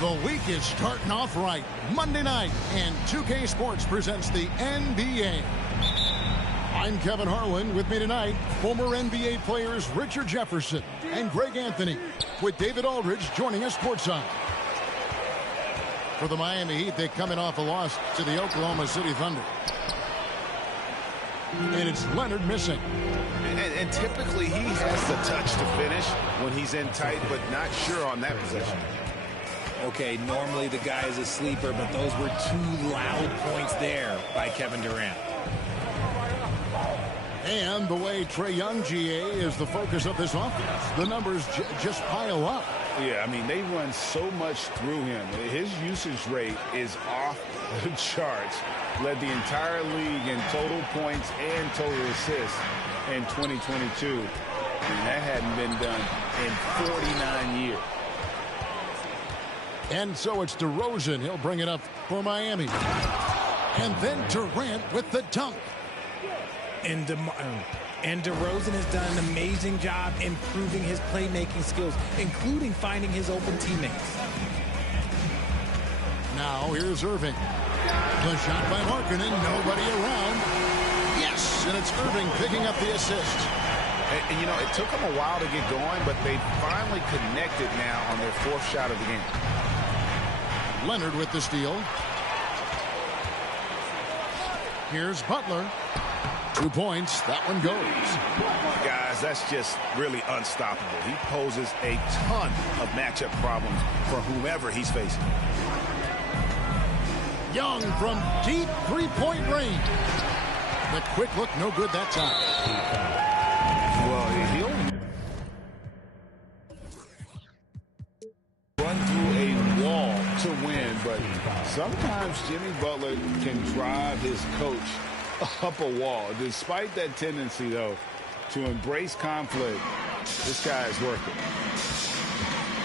The week is starting off right. Monday night, and 2K Sports presents the NBA. I'm Kevin Harlan. With me tonight, former NBA players Richard Jefferson and Greg Anthony, with David Aldridge joining us courtside. For the Miami Heat, they're coming off a loss to the Oklahoma City Thunder. And it's Leonard missing. And typically he has the touch to finish when he's in tight, but not sure on that possession. Okay, normally the guy is a sleeper, but those were two loud points there by Kevin Durant. And the way Trae Young, GA, is the focus of this offense. The numbers just pile up. Yeah, I mean, they run so much through him. His usage rate is off the charts. Led the entire league in total points and total assists in 2022. And that hadn't been done in 49 years. And so it's DeRozan. He'll bring it up for Miami. And then Durant with the dunk. And DeRozan has done an amazing job improving his playmaking skills, including finding his open teammates. Now here's Irving. The shot by Markkanen. Nobody around. Yes, and it's Irving picking up the assist. And, you know, it took them a while to get going, but they finally connected now on their fourth shot of the game. Leonard with the steal. Here's Butler. 2 points. That one goes. Guys, that's just really unstoppable. He poses a ton of matchup problems for whomever he's facing. Young from deep three-point range. The quick look, no good that time. Well, he only run through a wall to win, but sometimes Jimmy Butler can drive his coach up a wall. Despite that tendency, though, to embrace conflict, this guy is working.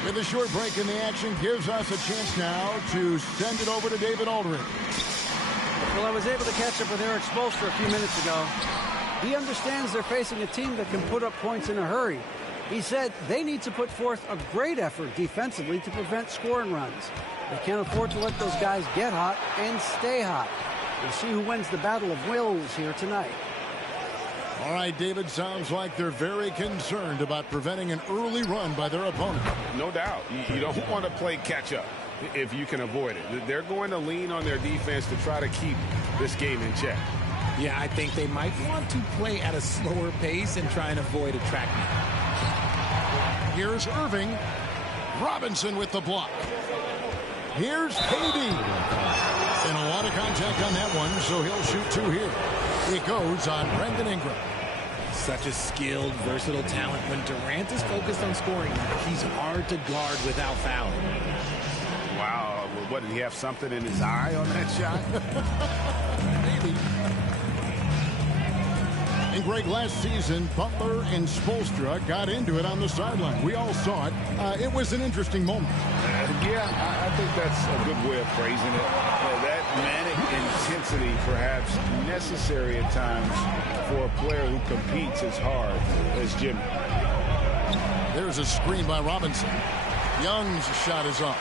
With a short break in the action, gives us a chance now to send it over to David Aldridge. Well, I was able to catch up with Eric Spoelstra a few minutes ago. He understands they're facing a team that can put up points in a hurry. He said they need to put forth a great effort defensively to prevent scoring runs. They can't afford to let those guys get hot and stay hot. We'll see who wins the battle of wills here tonight. All right, David, sounds like they're very concerned about preventing an early run by their opponent. No doubt. You don't want to play catch-up if you can avoid it. They're going to lean on their defense to try to keep this game in check. Yeah, I think they might want to play at a slower pace and try and avoid a track meet. Here's Irving. Robinson with the block. Here's KD. And a lot of contact on that one, so he'll shoot two here. It goes on Brandon Ingram. Such a skilled, versatile talent. When Durant is focused on scoring, he's hard to guard without fouling. Wow. What, did he have something in his eye on that shot? Maybe. And Greg, last season, Butler and Spoelstra got into it on the sideline. We all saw it. It was an interesting moment. Yeah, I think that's a good way of phrasing it. That manic intensity perhaps necessary at times for a player who competes as hard as Jimmy. There's a screen by Robinson. Young's shot is off.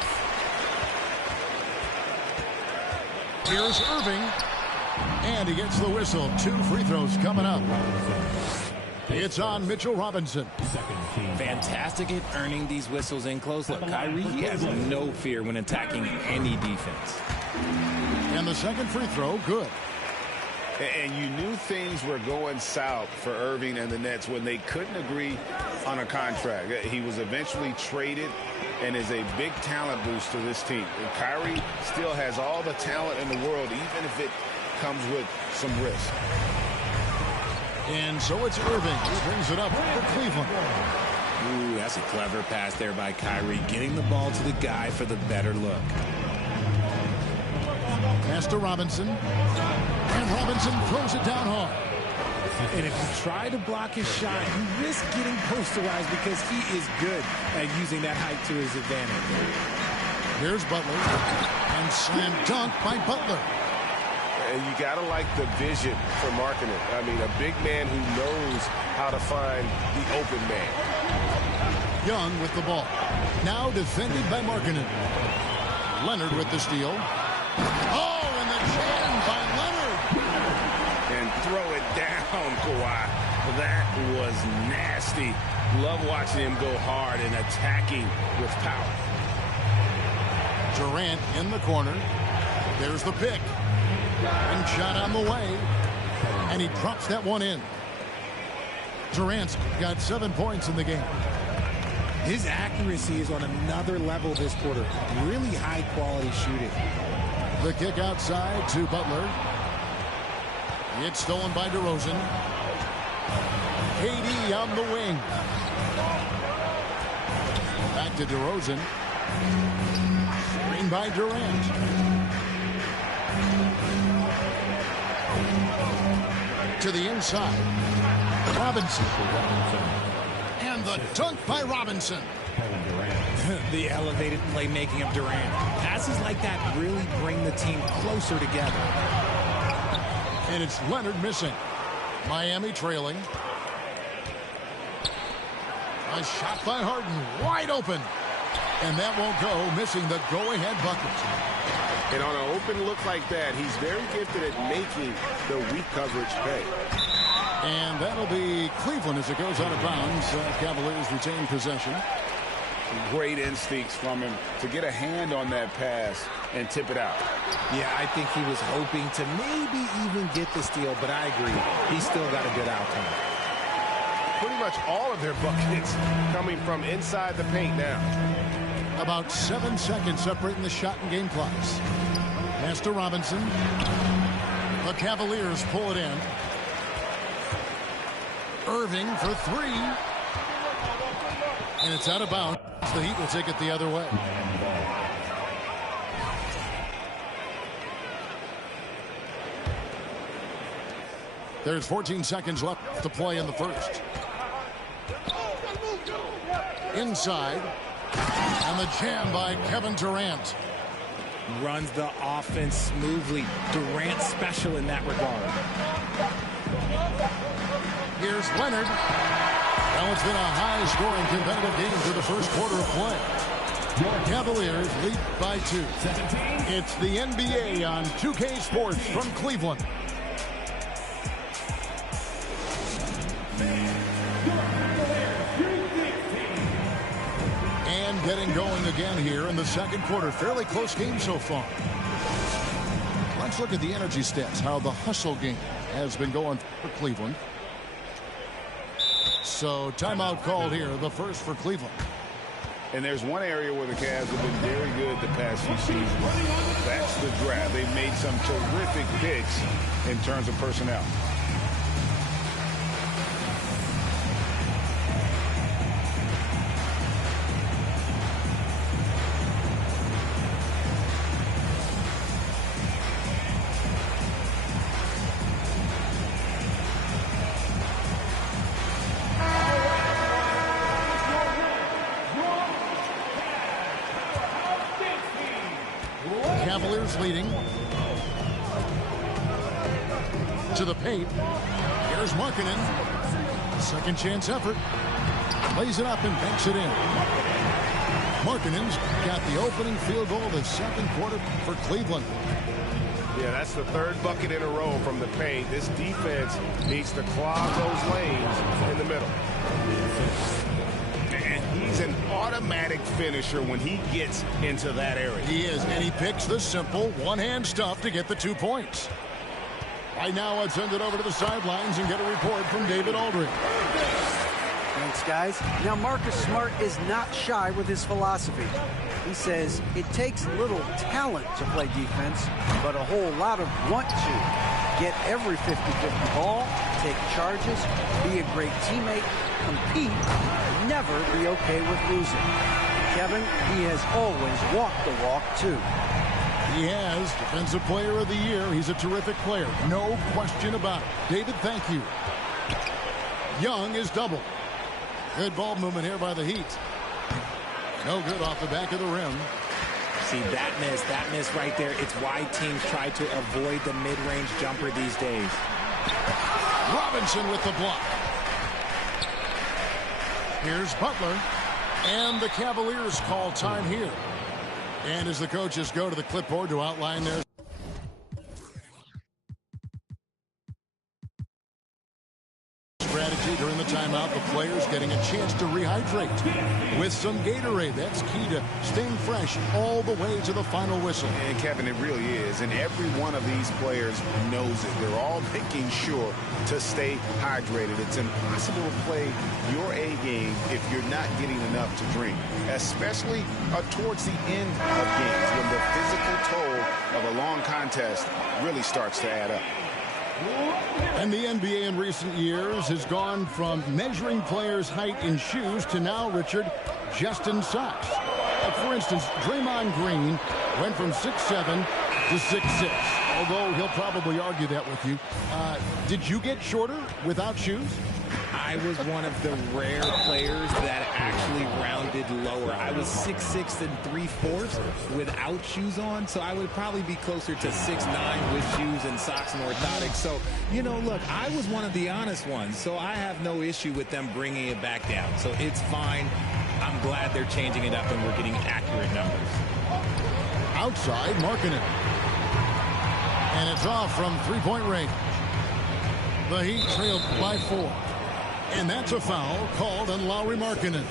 Here's Irving. And he gets the whistle. 2 free throws coming up. It's on Mitchell Robinson. Fantastic at earning these whistles in close. Look, Kyrie, he has no fear when attacking any defense. And the second free throw, good. And you knew things were going south for Irving and the Nets when they couldn't agree on a contract. He was eventually traded and is a big talent boost to this team. And Kyrie still has all the talent in the world, even if it comes with some risk. And so it's Irving who brings it up for Cleveland. Ooh, that's a clever pass there by Kyrie, getting the ball to the guy for the better look. Pass to Robinson. And Robinson throws it down hard. And if you try to block his shot, you risk getting posterized because he is good at using that height to his advantage. Here's Butler. And slam dunk by Butler. And you got to like the vision for Markkanen. I mean, a big man who knows how to find the open man. Young with the ball. Now defended by Markkanen. Leonard with the steal. Oh, and the jam by Leonard. And throw it down, Kawhi. That was nasty. Love watching him go hard and attacking with power. Durant in the corner. There's the pick. And shot on the way. And he drops that one in. Durant's got 7 points in the game. His accuracy is on another level this quarter. Really high quality shooting. The kick outside to Butler. It's stolen by DeRozan. KD on the wing. Back to DeRozan. Screen by Durant. To the inside. Robinson. And the dunk by Robinson. The elevated playmaking of Durant. Passes like that really bring the team closer together. And it's Leonard missing. Miami trailing. A shot by Harden, wide open. And that won't go, missing the go-ahead bucket. And on an open look like that, he's very gifted at making the weak coverage pay. And that'll be Cleveland as it goes out of bounds. Cavaliers retain possession. Great instincts from him to get a hand on that pass and tip it out. Yeah, I think he was hoping to maybe even get the steal, but I agree. He still got a good outcome. Pretty much all of their buckets coming from inside the paint now. About 7 seconds separating the shot and game clocks. Pass to Robinson. The Cavaliers pull it in. Irving for three. And it's out of bounds. The Heat will take it the other way. There's 14 seconds left to play in the first. Inside. And the jam by Kevin Durant. Runs the offense smoothly. Durant special in that regard. Here's Leonard. Well, it's been a high-scoring competitive game through the first quarter of play. Cavaliers lead by 2. It's the NBA on 2K Sports from Cleveland. And getting going again here in the second quarter. Fairly close game so far. Let's look at the energy stats, how the hustle game has been going for Cleveland. So timeout called here, the first for Cleveland. And there's one area where the Cavs have been very good the past few seasons. That's the draft. They've made some terrific picks in terms of personnel. Cavaliers leading. To the paint. Here's Markkanen. Second chance effort. Lays it up and banks it in. Markkanen's got the opening field goal of the second quarter for Cleveland. Yeah, that's the third bucket in a row from the paint. This defense needs to clog those lanes in the middle. He's an automatic finisher when he gets into that area. He is, and he picks the simple one-hand stuff to get the 2 points. Right now, let's send it over to the sidelines and get a report from David Aldridge. Thanks, guys. Now, Marcus Smart is not shy with his philosophy. He says it takes little talent to play defense, but a whole lot of want to. Get every 50-50 ball, take charges, be a great teammate, compete, never be okay with losing. Kevin, he has always walked the walk, too. He has Defensive Player of the Year. He's a terrific player. No question about it. David, thank you. Young is double. Good ball movement here by the Heat. No good off the back of the rim. See, that miss right there. It's why teams try to avoid the mid-range jumper these days. Robinson with the block. Here's Butler. And the Cavaliers call time here. And as the coaches go to the clipboard to outline their strategy during the timeout, the players getting a chance to rehydrate with some Gatorade. That's key to staying fresh all the way to the final whistle. And Kevin, it really is. And every one of these players knows it. They're all making sure to stay hydrated. It's impossible to play your A game if you're not getting enough to drink, especially towards the end of games when the physical toll of a long contest really starts to add up. And the NBA in recent years has gone from measuring players' height in shoes to now, Richard, just in socks. For instance, Draymond Green went from 6'7" to 6'6", although he'll probably argue that with you. Did you get shorter without shoes? I was one of the rare players that actually rounded lower. I was 6'6" and 3/4 without shoes on, so I would probably be closer to 6'9" with shoes and socks and orthotics. So, you know, look, I was one of the honest ones, so I have no issue with them bringing it back down. So it's fine. I'm glad they're changing it up and we're getting accurate numbers. Outside, Markkanen. And it's off from three-point range. The Heat trailed by 4. And that's a foul called on Lauri Markkanen.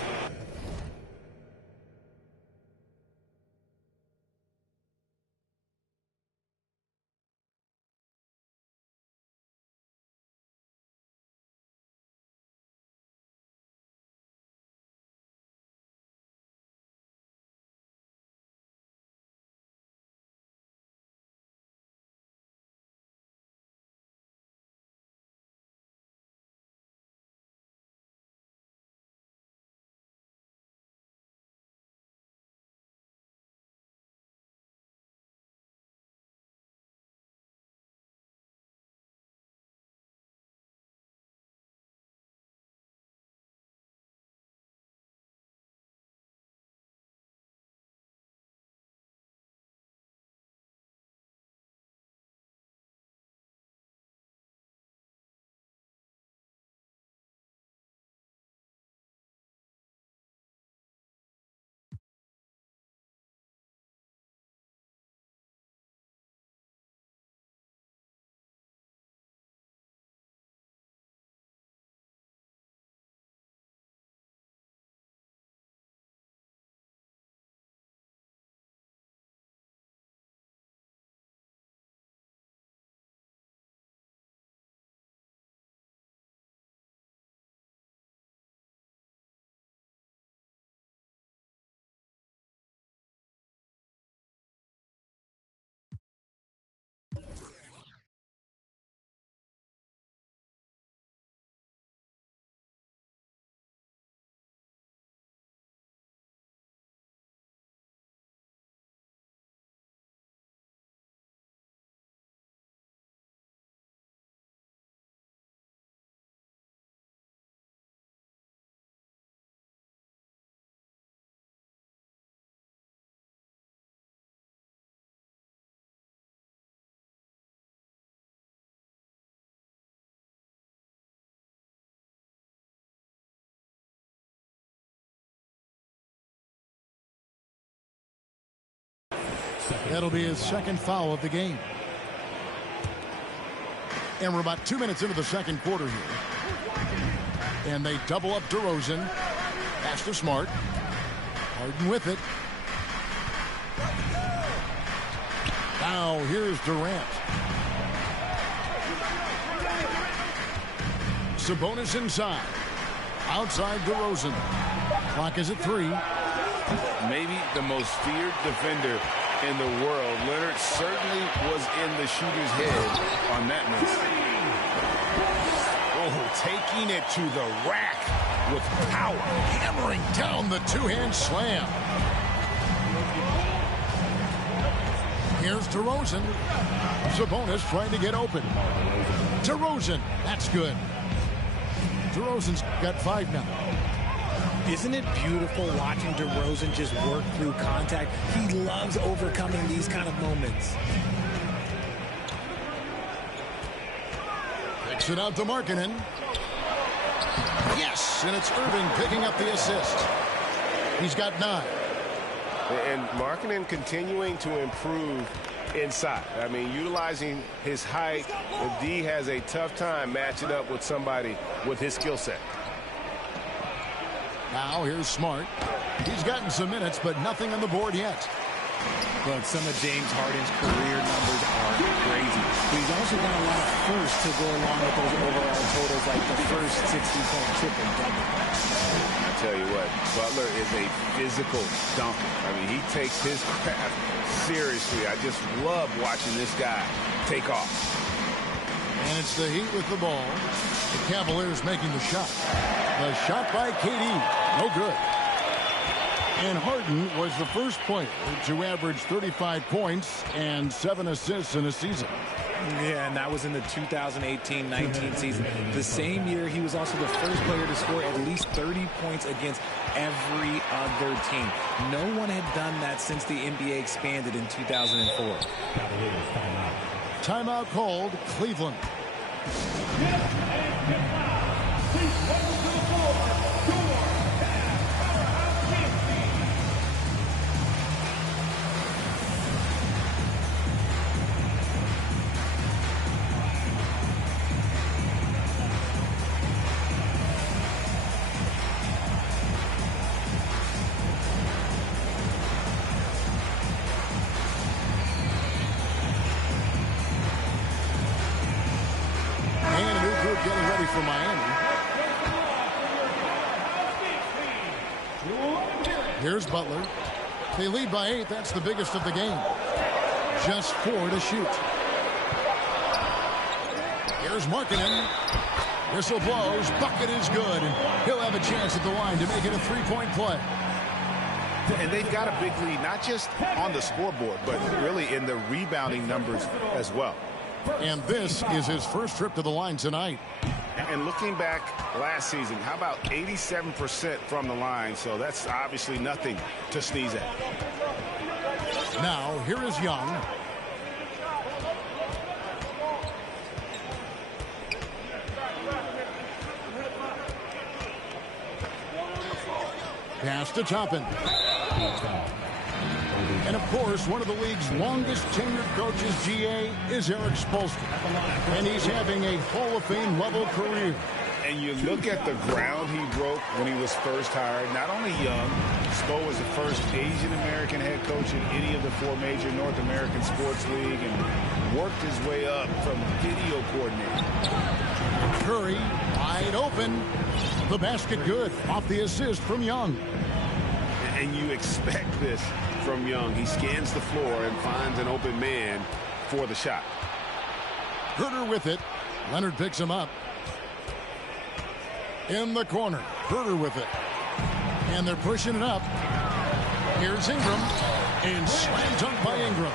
That'll be his second foul of the game. And we're about 2 minutes into the second quarter here. And they double up DeRozan. Pass to Smart. Harden with it. Now here's Durant. Sabonis inside. Outside DeRozan. Clock is at 3. Maybe the most feared defender in the world. Leonard certainly was in the shooter's head on that miss. Oh, taking it to the rack with power. Hammering down the two-hand slam. Here's DeRozan. Sabonis trying to get open. DeRozan. That's good. DeRozan's got 5 now. Isn't it beautiful watching DeRozan just work through contact? He loves overcoming these kind of moments. Kicks it out to Markkanen. Yes, and it's Irving picking up the assist. He's got 9. And Markkanen continuing to improve inside. I mean, utilizing his height. The D has a tough time matching up with somebody with his skill set. Now here's Smart. He's gotten some minutes, but nothing on the board yet. Look, some of James Harden's career numbers are crazy. But he's also got a lot of firsts to go along with those overall totals, like the first 60-point triple-double. I tell you what, Butler is a physical dunker. I mean, he takes his craft seriously. I just love watching this guy take off. And it's the Heat with the ball. The Cavaliers making the shot. The shot by KD. No good. And Harden was the first player to average 35 points and 7 assists in a season. Yeah, and that was in the 2018-19 season. The same year, he was also the first player to score at least 30 points against every other team. No one had done that since the NBA expanded in 2004. Timeout called, Cleveland. For Miami. Here's Butler. They lead by 8. That's the biggest of the game. Just 4 to shoot. Here's Markkanen. Whistle blows. Bucket is good. And he'll have a chance at the line to make it a three-point play. And they've got a big lead, not just on the scoreboard, but really in the rebounding numbers as well. And this is his first trip to the line tonight. And looking back last season, how about 87% from the line? So that's obviously nothing to sneeze at. Now, here is Young. Pass to Toppin. And, of course, one of the league's longest tenured coaches, GA, is Erik Spoelstra. And he's having a Hall of Fame level career. And you look at the ground he broke when he was first hired. Not only young, Spo was the first Asian-American head coach in any of the 4 major North American sports league and worked his way up from video coordinator. Curry wide open. The basket good off the assist from Young. And you expect this from Young. He scans the floor and finds an open man for the shot. Herter with it. Leonard picks him up. In the corner. Herter with it. And they're pushing it up. Here's Ingram. And slam dunk by Ingram.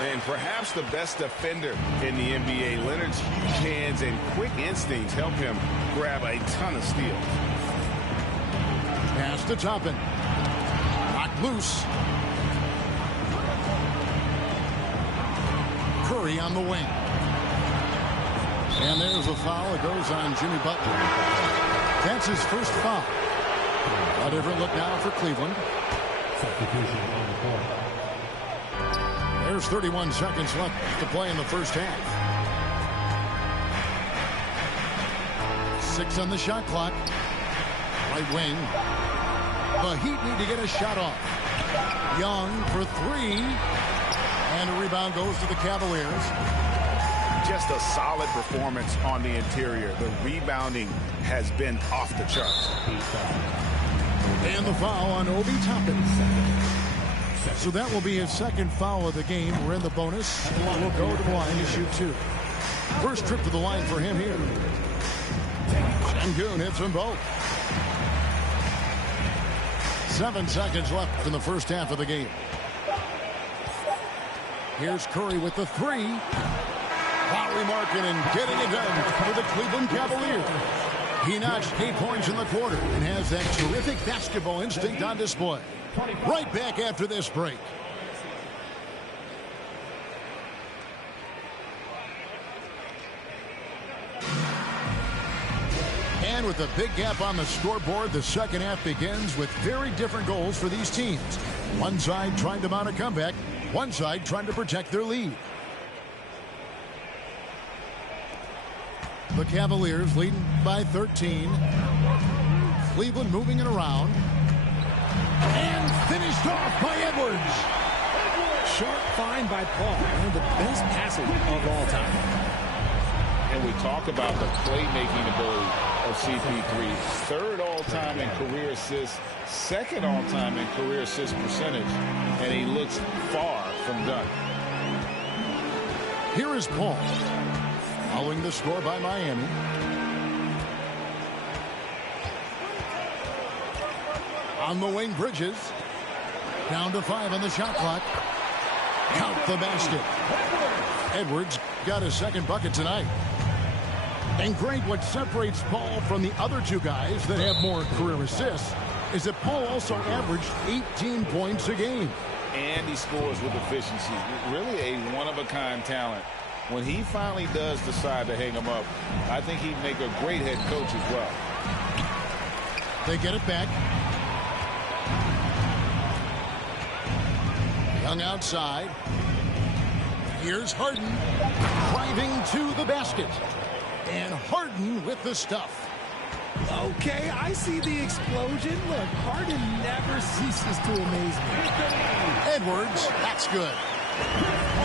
And perhaps the best defender in the NBA. Leonard's huge hands and quick instincts help him grab a ton of steals. Pass to Toppin. Knocked loose. Curry on the wing. And there's a foul. It goes on Jimmy Butler. That's his first foul. A different look now for Cleveland. There's 31 seconds left to play in the first half. 6 on the shot clock. Right wing. The Heat need to get a shot off. Young for 3. And a rebound goes to the Cavaliers. Just a solid performance on the interior. The rebounding has been off the charts. And the foul on Obi Toppin. So that will be his second foul of the game. We're in the bonus. We'll go to the line to shoot 2. First trip to the line for him here. Sengun hits them both. 7 seconds left in the first half of the game. Here's Curry with the 3. Lauri Markkanen getting it done for the Cleveland Cavaliers. He notched 8 points in the quarter and has that terrific basketball instinct on display. Right back after this break. And with a big gap on the scoreboard, the second half begins with very different goals for these teams. One side trying to mount a comeback, one side trying to protect their lead. The Cavaliers leading by 13. Cleveland moving it around. And finished off by Edwards. Sharp find by Paul, one of the best passers of all time. And we talk about the playmaking ability of CP3. Third all-time in career assists, second all-time in career assist percentage, and he looks far from done. Here is Paul, following the score by Miami. On the wing, Bridges. Down to 5 on the shot clock. Count the basket. Edwards got his second bucket tonight. And Greg, what separates Paul from the other two guys that have more career assists is that Paul also averaged 18 points a game. And he scores with efficiency. Really a one-of-a-kind talent. When he finally does decide to hang him up, I think he'd make a great head coach as well. They get it back. Young outside. Here's Harden driving to the basket. And Harden with the stuff. Okay, I see the explosion. Look, Harden never ceases to amaze me. Edwards, that's good.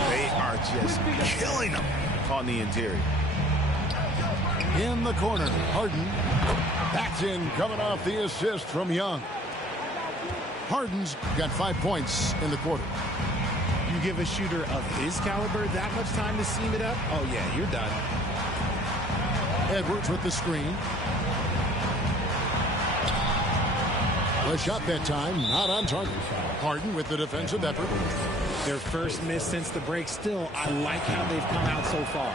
They are just killing him on the interior. In the corner, Harden. That's in, coming off the assist from Young. Harden's got 5 points in the quarter. You give a shooter of his caliber that much time to seam it up? Oh, yeah, you're done. Edwards with the screen. The shot that time, not on target. Harden with the defensive effort. Their first miss since the break. Still, I like how they've come out so far.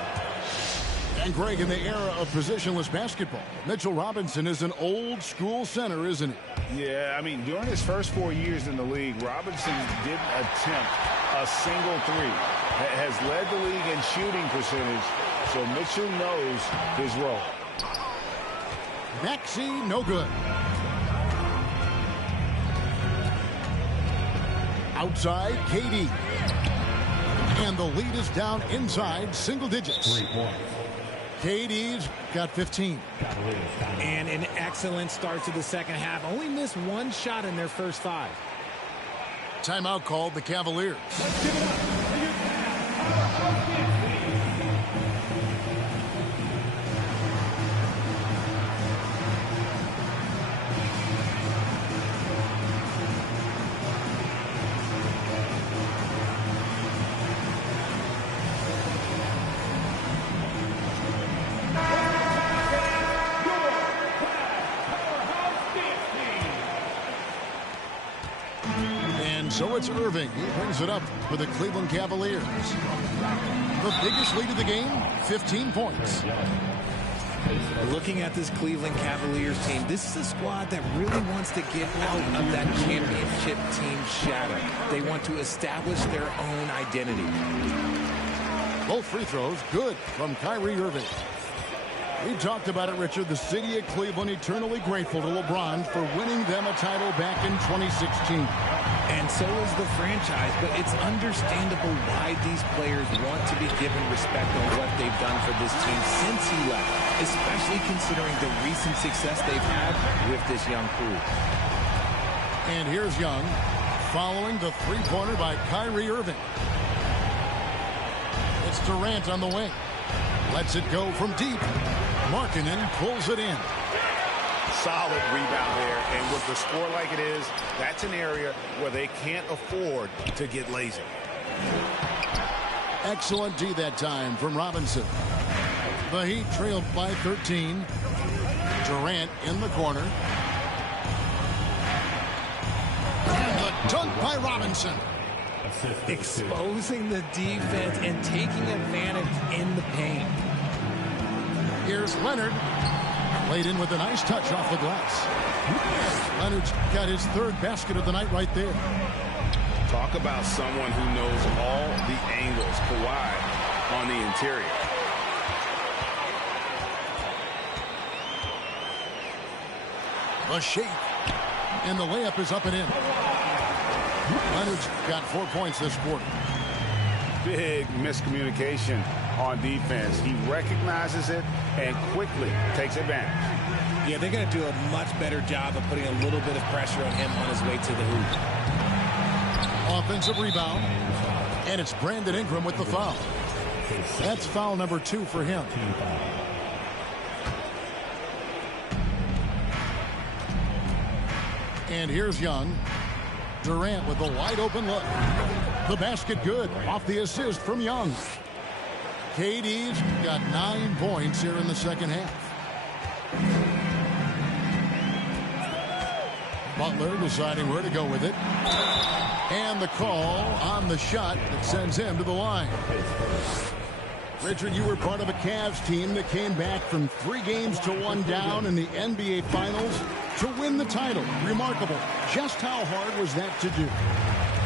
And Greg, in the era of positionless basketball, Mitchell Robinson is an old school center, isn't he? Yeah, I mean, during his first 4 years in the league, Robinson didn't attempt a single three. Has led the league in shooting percentage, so Mitchell knows his role. Maxey, no good. Outside, KD. And the lead is down inside single digits. 3 points. KD's got 15. And an excellent start to the second half. Only missed one shot in their first 5. Timeout called the Cavaliers. So it's Irving. He brings it up for the Cleveland Cavaliers. The biggest lead of the game, 15 points. Looking at this Cleveland Cavaliers team, this is a squad that really wants to get out of that championship team shadow. They want to establish their own identity. Both free throws good from Kyrie Irving. We talked about it, Richard. The city of Cleveland eternally grateful to LeBron for winning them a title back in 2016. And so is the franchise, but it's understandable why these players want to be given respect on what they've done for this team since he left, especially considering the recent success they've had with this young crew. And here's Young, following the three-pointer by Kyrie Irving. It's Durant on the wing. Lets it go from deep. Markkanen pulls it in. Solid rebound there, and with the score like it is, that's an area where they can't afford to get lazy. Excellent D that time from Robinson. The Heat trailed by 13. Durant in the corner. And the dunk by Robinson. Exposing the defense and taking advantage in the paint. Here's Leonard. Laid in with a nice touch off the glass. Leonard's got his third basket of the night right there. Talk about someone who knows all the angles. Kawhi on the interior. A shake. And the layup is up and in. Leonard's got 4 points this quarter. Big miscommunication on defense. He recognizes it and quickly takes advantage. Yeah, they're going to do a much better job of putting a little bit of pressure on him on his way to the hoop. Offensive rebound. And it's Brandon Ingram with the foul. That's foul number 2 for him. And here's Young. Durant with a wide open look. The basket good off the assist from Young. KD's got 9 points here in the second half. Butler deciding where to go with it. And the call on the shot that sends him to the line. Richard, you were part of a Cavs team that came back from 3 games to 1 down in the NBA Finals to win the title. Remarkable. Just how hard was that to do?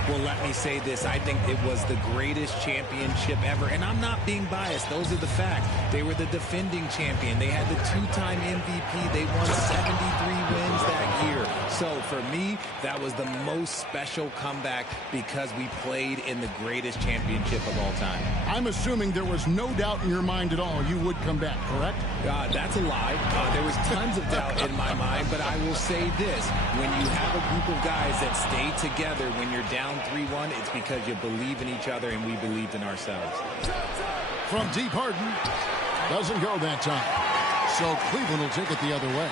Well, let me say this. I think it was the greatest championship ever. And I'm not being biased. Those are the facts. They were the defending champion. They had the 2-time MVP. They won 73 wins that year. So for me, that was the most special comeback because we played in the greatest championship of all time. I'm assuming there was no doubt in your mind at all you would come back, correct? That's a lie. There was tons of doubt in my mind, but I will say this. When you have a group of guys that stay together when you're down 3-1, it's because you believe in each other and we believed in ourselves. From deep, Harden doesn't go that time. So Cleveland will take it the other way.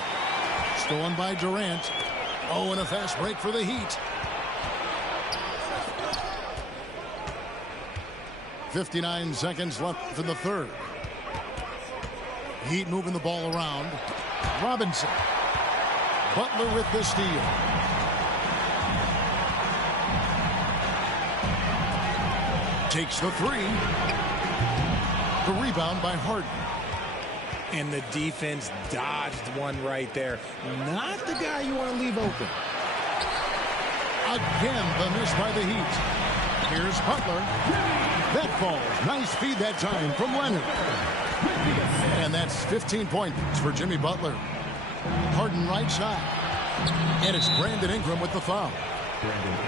Stolen by Durant. Oh, and a fast break for the Heat. 59 seconds left in the third. Heat moving the ball around. Robinson. Butler with the steal. Takes the 3. The rebound by Harden. And the defense dodged one right there. Not the guy you want to leave open. Again, the miss by the Heat. Here's Butler. That falls. Nice feed that time from Leonard. And that's 15 points for Jimmy Butler. Harden right side. And it's Brandon Ingram with the foul.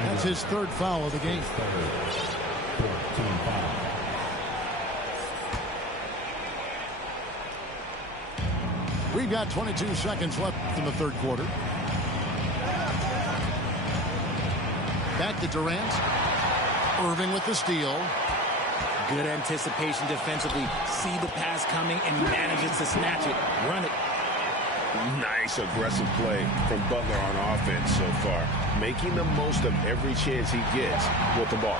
That's his 3rd foul of the game. We've got 22 seconds left in the third quarter. Back to Durant. Irving with the steal. Good anticipation defensively. See the pass coming and he manages to snatch it. Run it. Nice aggressive play from Butler on offense so far. Making the most of every chance he gets with the ball.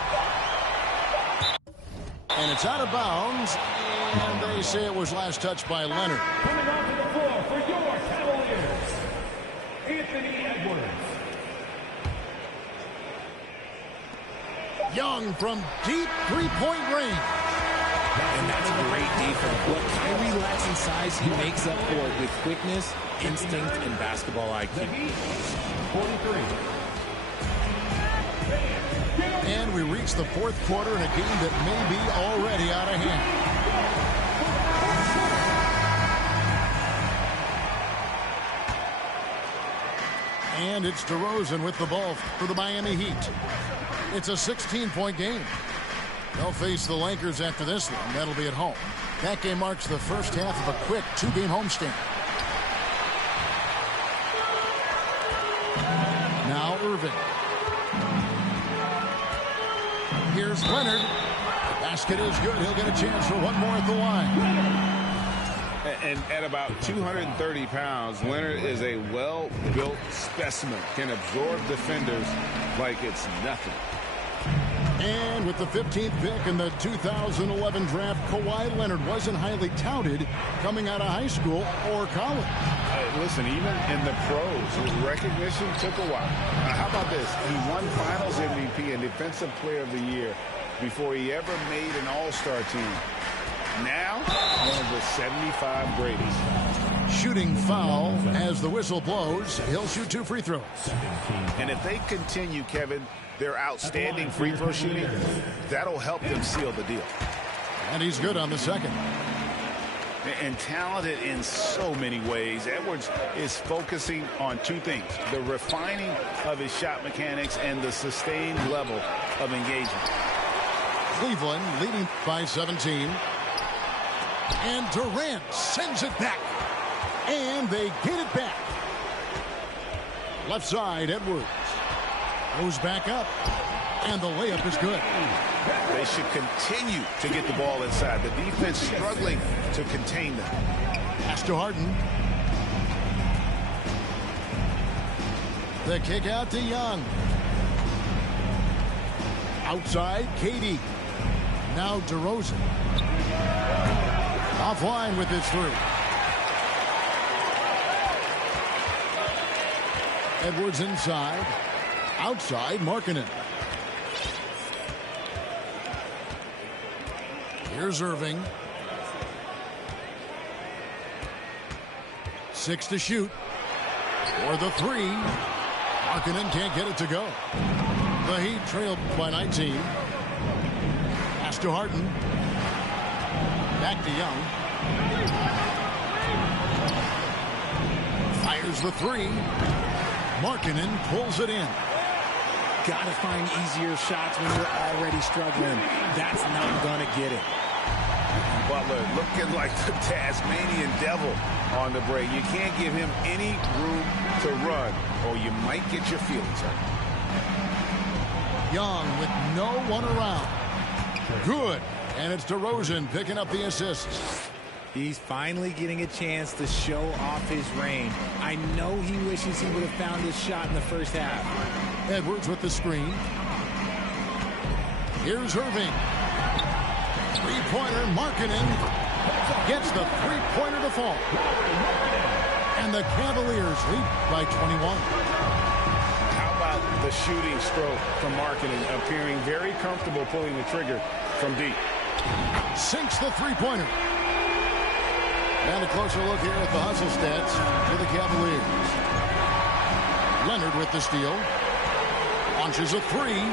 And it's out of bounds. And they say it was last touched by Leonard. Coming onto the floor for your Cavaliers, Anthony Edwards. Young from deep 3-point range. And that's great defense. What Kyrie lacks in size, he makes up for it with quickness, instinct, and basketball IQ. 43. And we reach the fourth quarter in a game that may be already out of hand. And it's DeRozan with the ball for the Miami Heat. It's a 16-point game. They'll face the Lakers after this one. That'll be at home. That game marks the first half of a quick 2-game homestand. Now Irving. Here's Leonard. The basket is good. He'll get a chance for one more at the line. And at about 230 pounds, Leonard is a well-built specimen. Can absorb defenders like it's nothing. And with the 15th pick in the 2011 draft, Kawhi Leonard wasn't highly touted coming out of high school or college. Listen, even in the pros, his recognition took a while. How about this? He won Finals MVP and Defensive Player of the Year before he ever made an All-Star team. Now, one of the 75 greatest. Shooting foul as the whistle blows. He'll shoot 2 free throws. And if they continue, Kevin, their outstanding free throw shooting, that'll help them seal the deal. And he's good on the second. and talented in so many ways. Edwards is focusing on two things: the refining of his shot mechanics and the sustained level of engagement. Cleveland leading by 17. And Durant sends it back. And they get it back. Left side, Edwards goes back up. And the layup is good. They should continue to get the ball inside. The defense struggling to contain them. Pass to Harden. The kick out to Young. Outside, Katie. Now DeRozan. Offline with his three. Edwards inside. Outside, Markkanen. Here's Irving. 6 to shoot. For the three. Markkanen can't get it to go. The Heat trailed by 19. Pass to Harden. Back to Young. Fires the three. Markkanen pulls it in. Got to find easier shots when you're already struggling. That's not going to get it. Butler looking like the Tasmanian devil on the break. You can't give him any room to run, or you might get your feelings hurt. Young with no one around. Good. And it's DeRozan picking up the assists. He's finally getting a chance to show off his range. I know he wishes he would have found his shot in the first half. Edwards with the screen. Here's Irving. Three-pointer, Markkanen gets the three-pointer to fall. And the Cavaliers lead by 21. How about the shooting stroke from Markkanen, appearing very comfortable pulling the trigger from deep. Sinks the three-pointer. And a closer look here at the hustle stats for the Cavaliers. Leonard with the steal. Launches a three.